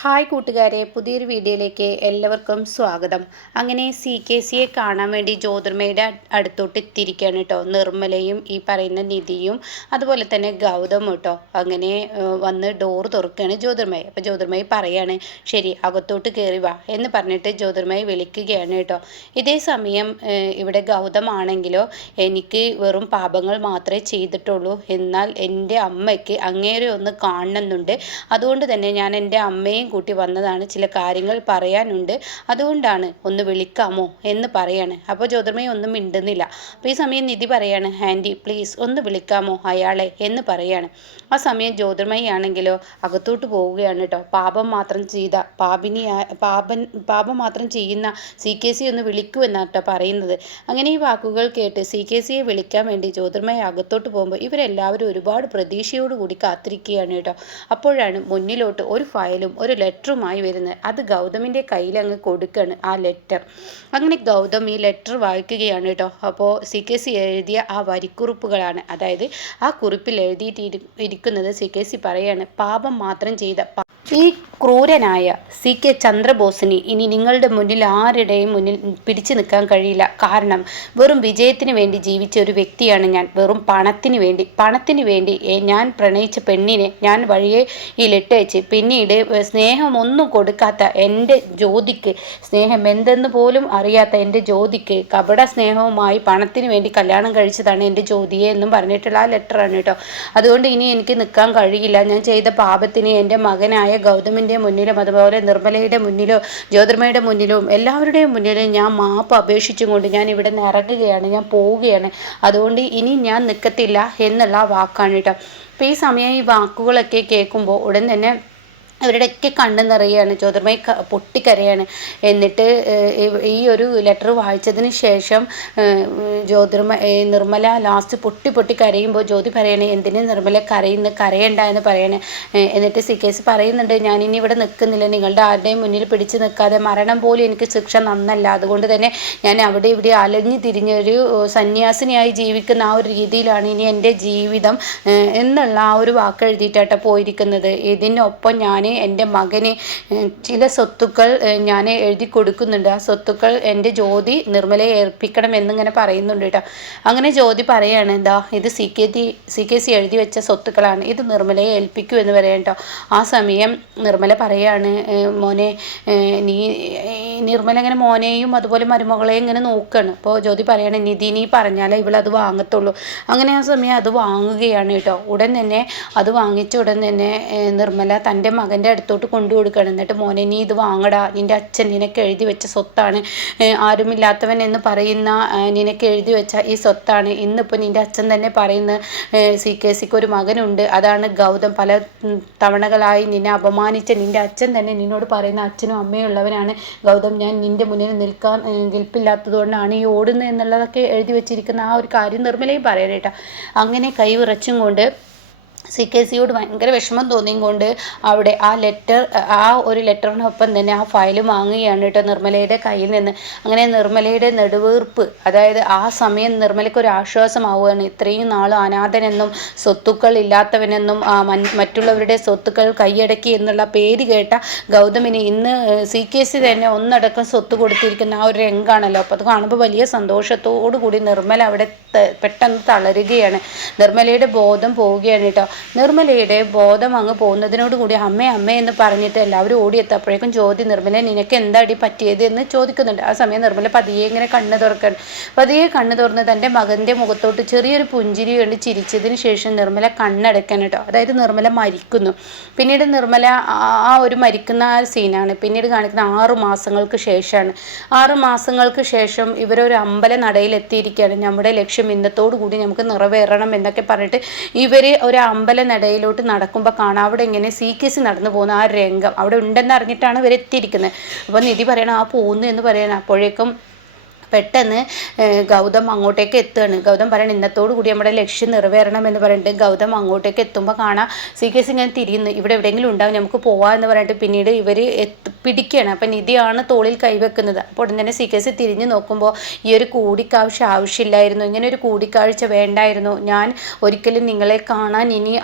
Hi കൂട്ടുകാരെ, പുതിയൊരു വീഡിയോയിലേക്ക് എല്ലാവർക്കും സ്വാഗതം. അങ്ങനെ CKCയെ കാണാൻ വേണ്ടി ജ്യോതിർമയുടെ അടുത്തോട്ട് എത്തിയിരിക്കുകയാണ് കേട്ടോ. നിർമ്മലയും ഈ പറയുന്ന നിധിയും അതുപോലെ തന്നെ ഗൗതമും കേട്ടോ. അങ്ങനെ വന്ന് ഡോർ തുറക്കുകയാണ് ജ്യോതിർമയ. അപ്പോൾ ജ്യോതിർമയ പറയാണ്, ശരി അകത്തോട്ട് കയറി വാ എന്ന് പറഞ്ഞിട്ട് ജ്യോതിർമയ വിളിക്കുകയാണ് കേട്ടോ. ഇതേ സമയം ഇവിടെ ഗൗതമാണെങ്കിലോ, എനിക്ക് വെറും പാപങ്ങൾ മാത്രമേ ചെയ്തിട്ടുള്ളൂ, എന്നാൽ എൻ്റെ അമ്മയ്ക്ക് അങ്ങേരെ ഒന്ന് കാണണമെന്നുണ്ട്. അതുകൊണ്ട് തന്നെ ഞാൻ എൻ്റെ അമ്മയും കൂട്ടി വന്നതാണ്, ചില കാര്യങ്ങൾ പറയാനുണ്ട്, അതുകൊണ്ടാണ് ഒന്ന് വിളിക്കാമോ എന്ന് പറയാണ്. അപ്പോൾ ജ്യോതിർമയ ഒന്നും മിണ്ടുന്നില്ല. അപ്പോൾ ഈ സമയം നിധി പറയാണ്, ആൻറ്റി പ്ലീസ് ഒന്ന് വിളിക്കാമോ അയാളെ എന്ന് പറയാണ്. ആ സമയം ജ്യോതിർമയാണെങ്കിലോ അകത്തോട്ട് പോവുകയാണ് കേട്ടോ. പാപം മാത്രം മാത്രം ചെയ്യുന്ന CKC ഒന്ന് വിളിക്കൂ എന്നാണ് കേട്ടോ പറയുന്നത്. അങ്ങനെ ഈ വാക്കുകൾ കേട്ട് CKCയെ വിളിക്കാൻ വേണ്ടി ജ്യോതിർമയ അകത്തോട്ട് പോകുമ്പോൾ ഇവരെല്ലാവരും ഒരുപാട് പ്രതീക്ഷയോടുകൂടി കാത്തിരിക്കുകയാണ് കേട്ടോ. അപ്പോഴാണ് മുന്നിലോട്ട് ഒരു ഫയലും ഒരു ലെറ്ററുമായി വരുന്നത്. അത് ഗൗതമിൻ്റെ കയ്യിൽ അങ്ങ് കൊടുക്കുകയാണ് ആ ലെറ്റർ. അങ്ങനെ ഗൗതം ഈ ലെറ്റർ വായിക്കുകയാണ് കേട്ടോ. അപ്പോൾ CKC എഴുതിയ ആ വരിക്കുറിപ്പുകളാണ്, അതായത് ആ കുറിപ്പിൽ എഴുതിയിട്ടിരിക്കുന്നത് CKC പറയാണ്, പാപം മാത്രം ചെയ്ത ഈ ക്രൂരനായ CK ചന്ദ്രബോസിന് ഇനി നിങ്ങളുടെ മുന്നിൽ ആരുടെയും മുന്നിൽ പിടിച്ചു നിൽക്കാൻ കഴിയില്ല. കാരണം വെറും വിജയത്തിന് വേണ്ടി ജീവിച്ച ഒരു വ്യക്തിയാണ് ഞാൻ. വെറും പണത്തിന് വേണ്ടി ഞാൻ പ്രണയിച്ച പെണ്ണിനെ ഞാൻ വഴിയെ ഈ ലെട്ടയച്ച് പിന്നീട് സ്നേഹമൊന്നും കൊടുക്കാത്ത എൻ്റെ ജ്യോതിക്ക്, സ്നേഹം എന്തെന്ന് പോലും അറിയാത്ത എൻ്റെ ജ്യോതിക്ക് കപട സ്നേഹവുമായി പണത്തിന് വേണ്ടി കല്യാണം കഴിച്ചതാണ് എൻ്റെ ജ്യോതിയെ എന്നും പറഞ്ഞിട്ടുള്ള ആ ലെറ്ററാണ് കേട്ടോ. അതുകൊണ്ട് ഇനി എനിക്ക് നിൽക്കാൻ കഴിയില്ല. ഞാൻ ചെയ്ത പാപത്തിന് എൻ്റെ മകനായ ഗൗതമിൻ്റെ മുന്നിലും അതുപോലെ നിർമ്മലയുടെ മുന്നിലോ ജ്യോതിർമയുടെ മുന്നിലും എല്ലാവരുടെയും മുന്നിലും ഞാൻ മാപ്പ് അപേക്ഷിച്ചും കൊണ്ട് ഞാൻ ഇവിടെ നിന്ന് ഇറങ്ങുകയാണ്, ഞാൻ പോവുകയാണ്. അതുകൊണ്ട് ഇനി ഞാൻ നിൽക്കത്തില്ല എന്നുള്ള വാക്കാണ് കേട്ടോ. അപ്പോൾ ഈ സമയം ഈ വാക്കുകളൊക്കെ കേൾക്കുമ്പോൾ ഉടൻ തന്നെ ഇവരുടെയൊക്കെ കണ്ണ് നിറയാണ്. ജ്യോതിർമയ പൊട്ടിക്കരയാണ്. എന്നിട്ട് ഈ ഒരു ലെറ്റർ വായിച്ചതിന് ശേഷം നിർമ്മല ലാസ്റ്റ് പൊട്ടി കരയുമ്പോൾ ജ്യോതി പറയണേ, എന്തിനു നിർമ്മല കരയണ്ട എന്ന് പറയണേ. എന്നിട്ട് CKC പറയുന്നുണ്ട്, ഞാനിനി ഇവിടെ നിൽക്കുന്നില്ല, നിങ്ങളുടെ ആരുടെയും മുന്നിൽ പിടിച്ച് നിൽക്കാതെ, മരണം പോലും എനിക്ക് ശിക്ഷ നന്നല്ല, അതുകൊണ്ട് തന്നെ ഞാൻ അവിടെ ഇവിടെ അലഞ്ഞു തിരിഞ്ഞൊരു സന്യാസിനിയായി ജീവിക്കുന്ന ആ ഒരു രീതിയിലാണ് ഇനി എൻ്റെ ജീവിതം എന്നുള്ള ആ ഒരു വാക്ക് എഴുതിയിട്ടാട്ടോ പോയിരിക്കുന്നത്. ഇതിനൊപ്പം ഞാൻ എൻ്റെ മകന് ചില സ്വത്തുക്കൾ ഞാൻ എഴുതി കൊടുക്കുന്നുണ്ട്. ആ സ്വത്തുക്കൾ എൻ്റെ ജ്യോതി നിർമ്മലയെ ഏൽപ്പിക്കണം എന്നിങ്ങനെ പറയുന്നുണ്ട് കേട്ടോ. അങ്ങനെ ജ്യോതി പറയാണ്, എന്താ ഇത് CKC എഴുതി വെച്ച സ്വത്തുക്കളാണ്, ഇത് നിർമ്മലയെ ഏൽപ്പിക്കൂ എന്ന് പറയാം കേട്ടോ. ആ സമയം നിർമ്മല പറയാണ്, മോനെ നിർമ്മല ഇങ്ങനെ മോനെയും അതുപോലെ മരുമകളെയും ഇങ്ങനെ നോക്കുകയാണ്. അപ്പോൾ ജ്യോതി പറയാണ്, നിധി നീ പറഞ്ഞാലേ ഇവളത് വാങ്ങത്തുള്ളൂ. അങ്ങനെ ആ സമയം അത് വാങ്ങുകയാണ് കേട്ടോ. ഉടൻ തന്നെ അത് വാങ്ങിച്ച ഉടൻ തന്നെ നിർമ്മല തൻ്റെ മകൻ്റെ അടുത്തോട്ട് കൊണ്ടു കൊടുക്കണം. എന്നിട്ട് മോനെ നീ ഇത് വാങ്ങടാ, നിൻ്റെ അച്ഛൻ നിനക്ക് എഴുതി വെച്ച സ്വത്താണ്, ആരുമില്ലാത്തവൻ എന്ന് പറയുന്ന നിനക്ക് എഴുതി വെച്ച ഈ സ്വത്താണ്. ഇന്നിപ്പോൾ നിൻ്റെ അച്ഛൻ തന്നെ പറയുന്ന CKCക്ക് ഒരു മകനുണ്ട്, അതാണ് ഗൗതം. പല തവണകളായി നിന്നെ അപമാനിച്ച നിൻ്റെ അച്ഛൻ തന്നെ നിന്നോട് പറയുന്ന അച്ഛനും അമ്മയും ഉള്ളവനാണ് ഗൗതം. ഞാൻ നിൻ്റെ മുന്നിൽ നിൽക്കാൻ ഗിൽപ്പില്ലാത്തതുകൊണ്ടാണ് ഈ ഓടുന്നത് എന്നുള്ളതൊക്കെ എഴുതി വെച്ചിരിക്കുന്ന ആ ഒരു കാര്യം നിർമ്മലയും പറയാനേട്ടാ. അങ്ങനെ കൈ വിറച്ചും കൊണ്ട് CKCയോട് ഭയങ്കര വിഷമം തോന്നിയും കൊണ്ട് അവിടെ ആ ഒരു ലെറ്ററിനൊപ്പം തന്നെ ആ ഫയൽ വാങ്ങുകയാണ് കേട്ടോ നിർമ്മലയുടെ കയ്യിൽ നിന്ന്. അങ്ങനെ നിർമ്മലയുടെ നെടുവീർപ്പ്, അതായത് ആ സമയം നിർമ്മലയ്ക്ക് ഒരു ആശ്വാസമാവുകയാണ്. ഇത്രയും നാൾ അനാഥനെന്നും സ്വത്തുക്കൾ ഇല്ലാത്തവനെന്നും മറ്റുള്ളവരുടെ സ്വത്തുക്കൾ കൈയടക്കി എന്നുള്ള പേര് കേട്ട ഗൗതമിന് ഇന്ന് CKC തന്നെ ഒന്നടക്കം സ്വത്ത് കൊടുത്തിരിക്കുന്ന ആ ഒരു രംഗാണല്ലോ. അപ്പോൾ അത് കാണുമ്പോൾ വലിയ സന്തോഷത്തോടു കൂടി നിർമ്മല അവിടെ പെട്ടെന്ന് തളരുകയാണ്. നിർമ്മലയുടെ ബോധം പോവുകയാണ് കേട്ടോ. നിർമ്മലയുടെ ബോധം അങ്ങ് പോകുന്നതിനോടുകൂടി അമ്മേ എന്ന് പറഞ്ഞിട്ട് എല്ലാവരും ഓടിയെത്തപ്പോഴേക്കും ജ്യോതി, നിർമ്മല നിനക്ക് എന്താടി പറ്റിയത് എന്ന് ചോദിക്കുന്നുണ്ട്. ആ സമയം നിർമ്മല പതിയെ ഇങ്ങനെ കണ്ണ് തുറന്ന് തൻ്റെ മകൻ്റെ മുഖത്തോട്ട് ചെറിയൊരു പുഞ്ചിരി കൊണ്ട് ചിരിച്ചതിന് ശേഷം നിർമ്മല കണ്ണടയ്ക്കാൻ കേട്ടോ. അതായത് നിർമ്മല മരിക്കുന്നു. പിന്നീട് നിർമ്മല ആ ഒരു മരിക്കുന്ന ആ സീനാണ് പിന്നീട് കാണിക്കുന്ന 6 മാസങ്ങൾക്ക് ശേഷമാണ്. 6 മാസങ്ങൾക്ക് ശേഷം ഇവരൊരു അമ്പല നടയിൽ എത്തിയിരിക്കുകയാണ്. നമ്മുടെ ലക്ഷ്യം ഇന്നത്തോടു കൂടി നമുക്ക് നിറവേറണം എന്നൊക്കെ പറഞ്ഞിട്ട് ഇവർ ഒരു അമ്പല നടയിലോട്ട് നടക്കുമ്പോൾ കാണാം അവിടെ ഇങ്ങനെ CKC നടന്നു പോകുന്ന ആ രംഗം അവിടെ ഉണ്ടെന്ന് അറിഞ്ഞിട്ടാണ് ഇവർ എത്തിയിരിക്കുന്നത്. അപ്പോൾ നിധി പറയണം ആ പോകുന്നു എന്ന് പറയണം. അപ്പോഴേക്കും പെട്ടെന്ന് ഗൗതം അങ്ങോട്ടേക്ക് എത്തുകയാണ്. ഗൗതം പറയണം ഇന്നത്തോടു കൂടി നമ്മുടെ ലക്ഷ്യം നിറവേറണം എന്ന് പറഞ്ഞിട്ട് ഗൗതം അങ്ങോട്ടേക്ക് എത്തുമ്പോൾ കാണാം CKC ഇങ്ങനെ തിരിയുന്നു. ഇവിടെ എവിടെയെങ്കിലും ഉണ്ടാവും, നമുക്ക് പോവാം എന്ന് പറഞ്ഞിട്ട് പിന്നീട് ഇവർ പിടിക്കുകയാണ്. അപ്പം നിധിയാണ് തോളിൽ കൈവെക്കുന്നത്. അപ്പോൾ ഉടൻ തന്നെ CKC തിരിഞ്ഞു നോക്കുമ്പോൾ ഈ ഒരു കൂടിക്കാഴ്ച ആവശ്യമില്ലായിരുന്നു, ഇങ്ങനെ ഒരു കൂടിക്കാഴ്ച വേണ്ടായിരുന്നു, ഞാൻ ഒരിക്കലും നിങ്ങളെ കാണാൻ ഇനി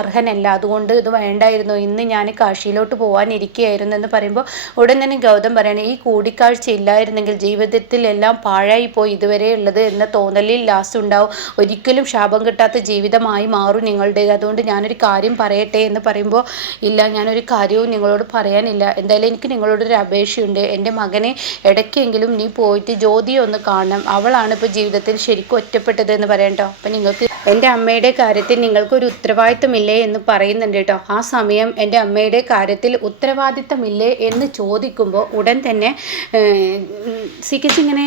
അർഹനല്ല, അതുകൊണ്ട് ഇത് വേണ്ടായിരുന്നു, ഇന്ന് ഞാൻ കാശിയിലോട്ട് പോകാനിരിക്കുകയായിരുന്നു എന്ന് പറയുമ്പോൾ ഉടൻ തന്നെ ഗൗതം പറയണേ, ഈ കൂടിക്കാഴ്ച ഇല്ലായിരുന്നെങ്കിൽ ജീവിതത്തിൽ എല്ലാം പാഴായി പോയി ഇതുവരെ ഉള്ളത് എന്ന തോന്നലിൽ ലാസ്റ്റ് ഉണ്ടാവും. ഒരിക്കലും ശാപം കിട്ടാത്ത ജീവിതമായി മാറും നിങ്ങളുടേത്. അതുകൊണ്ട് ഞാനൊരു കാര്യം പറയട്ടെ എന്ന് പറയുമ്പോൾ ഇല്ല, ഞാനൊരു കാര്യവും നിങ്ങളോട് പറയാനില്ല. എന്തായാലും എനിക്ക് നിങ്ങളോടൊരു അപേക്ഷയുണ്ട്. എൻ്റെ മകനെ ഇടയ്ക്കെങ്കിലും നീ പോയിട്ട് ജ്യോതിയെ ഒന്ന് കാണണം. അവളാണ് ഇപ്പോൾ ജീവിതത്തിൽ ശരിക്കും ഒറ്റപ്പെട്ടത് എന്ന് പറയാം കേട്ടോ. അപ്പം നിങ്ങൾക്ക് എൻ്റെ അമ്മയുടെ കാര്യത്തിൽ നിങ്ങൾക്കൊരു ഉത്തരവാദിത്തമില്ലേ എന്ന് പറയുന്നുണ്ട് കേട്ടോ. ആ സമയം എൻ്റെ അമ്മയുടെ കാര്യത്തിൽ ഉത്തരവാദിത്തമില്ലേ എന്ന് ചോദിക്കുമ്പോൾ ഉടൻ തന്നെ CKC ഇങ്ങനെ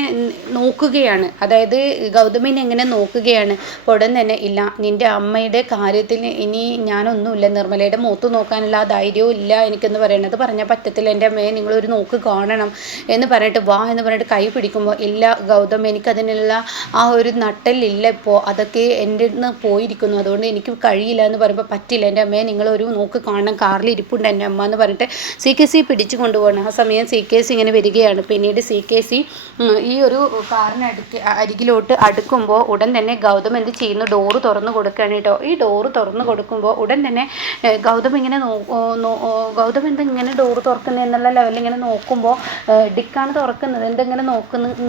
നോക്കുകയാണ്, അതായത് ഗൗതമിനെ എങ്ങനെ നോക്കുകയാണ്. അപ്പോൾ ഉടൻ തന്നെ ഇല്ല, നിൻ്റെ അമ്മയുടെ കാര്യത്തിൽ ഇനി ഞാനൊന്നുമില്ല, നിർമ്മലയുടെ മുഖത്ത് നോക്കാനുള്ള ആ ധൈര്യവും ഇല്ല എനിക്കെന്ന് പറയണത് പറഞ്ഞാൽ പറ്റത്തില്ല, എൻ്റെ അമ്മയെ നിങ്ങളൊരു നോക്ക് കാണണം എന്ന് പറഞ്ഞിട്ട് വാ എന്ന് പറഞ്ഞിട്ട് കൈ പിടിക്കുമ്പോൾ ഇല്ല ഗൗതം, എനിക്കതിനുള്ള ആ ഒരു നട്ടലില്ല ഇപ്പോൾ, അതൊക്കെ എൻ്റെ നിന്ന് പോയിരിക്കുന്നു, അതുകൊണ്ട് എനിക്ക് കഴിയില്ല എന്ന് പറയുമ്പോൾ പറ്റില്ല, എൻ്റെ അമ്മയെ നിങ്ങളൊരു നോക്ക് കാണണം, കാറിൽ ഇരിപ്പുണ്ട് എൻ്റെ അമ്മ എന്ന് പറഞ്ഞിട്ട് CKC പിടിച്ചു കൊണ്ടുപോകണം. ആ സമയം CKC ഇങ്ങനെ വരികയാണ്. പിന്നീട് CKC ഈ ഒരു കാറിന് അരികിലോട്ട് അടുക്കുമ്പോൾ ഉടൻ തന്നെ ഗൗതം എന്ത് ചെയ്യുന്നു, ഡോറ് തുറന്നു കൊടുക്കുകയാണ് കേട്ടോ. ഈ ഡോറ് തുറന്നു കൊടുക്കുമ്പോൾ ഉടൻ തന്നെ ഗൗതം ഇങ്ങനെ ഗൗതം എന്താ ഇങ്ങനെ ഡോറ് തുറക്കുന്നത് എന്നുള്ള ലെവലിൽ ഇങ്ങനെ നോക്കുമ്പോൾ ഡിക്കാണ് തുറക്കുന്നത്. എന്തെങ്ങനെ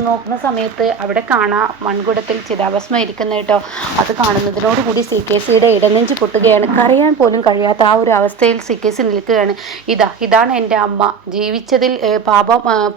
നോക്കുന്ന സമയത്ത് അവിടെ കാണാം മൺകുടത്തിൽ ചിതാഭസ്മം ഇരിക്കുന്ന കേട്ടോ. അത് കാണുന്നതിനോടുകൂടി CKCയുടെ ഇടനെഞ്ച് പൊട്ടുകയാണ്. കരയാൻ പോലും കഴിയാത്ത ആ ഒരു അവസ്ഥയിൽ CKC നിൽക്കുകയാണ്. ഇതാണ് എൻ്റെ അമ്മ, ജീവിച്ചതിൽ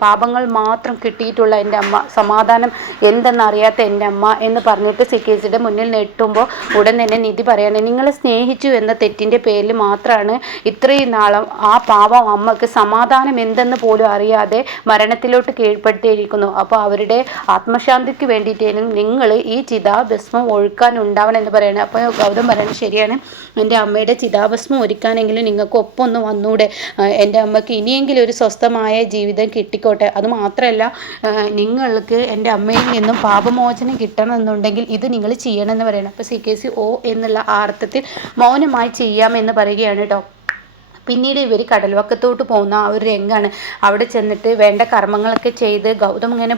പാപങ്ങൾ മാത്രം കിട്ടിയിട്ടുള്ള എൻ്റെ അമ്മ, സമാധാനം എന്തെന്നറിയാത്ത എൻ്റെ അമ്മ എന്ന് പറഞ്ഞിട്ട് CKCയുടെ മുന്നിൽ നെട്ടുമ്പോൾ ഉടൻ തന്നെ നിധി പറയാണ്, നിങ്ങളെ സ്നേഹിച്ചു എന്ന തെറ്റിൻ്റെ പേരിൽ മാത്രമാണ് ഇത്രയും നാളും ആ പാവം അമ്മക്ക് സമാധാനം എന്തെന്ന് പോലും അറിയാതെ മരണത്തിലോട്ട് കീഴ്പ്പെടുത്തിയിരിക്കുന്നു. അപ്പോൾ അവരുടെ ആത്മശാന്തിക്ക് വേണ്ടിയിട്ടേലും നിങ്ങൾ ഈ ചിതാഭസ്മം ഒഴുക്കാൻ ഉണ്ടാവണം എന്ന് പറയുന്നത്. അപ്പോൾ ഗൗതം പറയുന്നത് ശരിയാണ്, എൻ്റെ അമ്മയുടെ ചിതാഭസ്മം ഒരുക്കാനെങ്കിലും നിങ്ങൾക്ക് ഒപ്പം ഒന്ന് വന്നൂടെ, എൻ്റെ അമ്മയ്ക്ക് ഇനിയെങ്കിലും ഒരു സ്വസ്ഥമായ ജീവിതം കിട്ടിക്കോട്ടെ, അതുമാത്രമല്ല നിങ്ങൾക്ക് എൻ്റെ അമ്മയിൽ നിന്നും പാപമോചനം കിട്ടണമെന്നുണ്ടെങ്കിൽ ഇത് നിങ്ങൾ ചെയ്യണമെന്ന് പറയണം. അപ്പോൾ CKC ഓ എന്നുള്ള ആ അർത്ഥത്തിൽ മൗനമായി ചെയ്യാമെന്ന് പറയുകയാണ് കേട്ടോ. പിന്നീട് ഇവർ കടൽവക്കത്തോട്ട് പോകുന്ന ആ ഒരു രംഗാണ്. അവിടെ ചെന്നിട്ട് വേണ്ട കർമ്മങ്ങളൊക്കെ ചെയ്ത് ഗൗതം ഇങ്ങനെ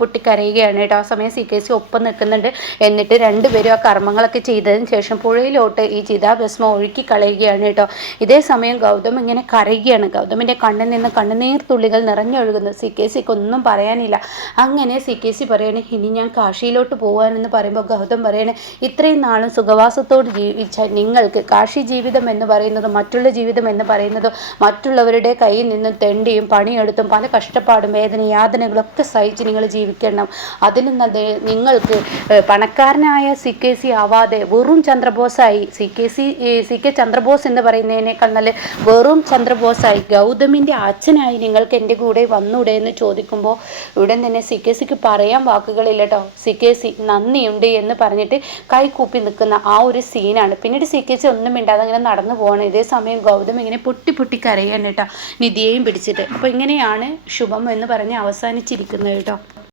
പൊട്ടി കരയുകയാണ് കേട്ടോ. ആ സമയം CKC ഒപ്പം നിൽക്കുന്നുണ്ട്. എന്നിട്ട് രണ്ടുപേരും ആ കർമ്മങ്ങളൊക്കെ ചെയ്തതിന് ശേഷം പുഴയിലോട്ട് ഈ ചിതാഭസ്മം ഒഴുക്കി കളയുകയാണ് കേട്ടോ. ഇതേ സമയം ഗൗതം ഇങ്ങനെ കരയുകയാണ്. ഗൗതമിൻ്റെ കണ്ണിൽ നിന്ന് കണ്ണുനീർ തുള്ളികൾ നിറഞ്ഞൊഴുകുന്നു. CKCക്ക് ഒന്നും പറയാനില്ല. അങ്ങനെ CKC പറയണേ, ഇനി ഞാൻ കാശിയിലോട്ട് പോകാനെന്ന് പറയുമ്പോൾ ഗൗതം പറയണേ, ഇത്രയും നാളും സുഖവാസത്തോട് ജീവിച്ച നിങ്ങൾക്ക് കാശി ജീവിതം എന്ന് പറയുന്നത് മറ്റുള്ള ജീവിതം എന്ന് പറയുന്നത് മറ്റുള്ളവരുടെ കയ്യിൽ നിന്നും തെണ്ടിയും പണിയെടുത്തും പല കഷ്ടപ്പാടും വേദന യാതനകളൊക്കെ സഹിച്ച് നിങ്ങൾ ജീവിക്കണം. അതിൽ നിന്ന് നിങ്ങൾക്ക് പണക്കാരനായ CKC ആവാതെ വെറും ചന്ദ്രബോസായി CK ചന്ദ്രബോസ് എന്ന് പറയുന്നതിനേക്കാൾ നല്ല വെറും ചന്ദ്രബോസായി ഗൗതമിൻ്റെ അച്ഛനായി നിങ്ങൾക്ക് എൻ്റെ കൂടെ വന്നൂടെ എന്ന് ചോദിക്കുമ്പോൾ ഉടൻ തന്നെ CKCക്ക് പറയാൻ വാക്കുകളില്ല കേട്ടോ. CKC നന്ദിയുണ്ട് എന്ന് പറഞ്ഞിട്ട് കൈകൂപ്പി നിൽക്കുന്ന ആ ഒരു സീനാണ്. പിന്നീട് CKC ഒന്നും മിണ്ടാതെ അങ്ങനെ നടന്നു പോകണം. ഇതേ സമയം ഗൗതം ഇങ്ങനെ പൊട്ടി കരയാണ് കേട്ടോ, നിധിയെയും പിടിച്ചിട്ട്. അപ്പോൾ ഇങ്ങനെയാണ് ശുഭം എന്ന് പറഞ്ഞ് അവസാനിച്ചിരിക്കുന്നത് കേട്ടോ.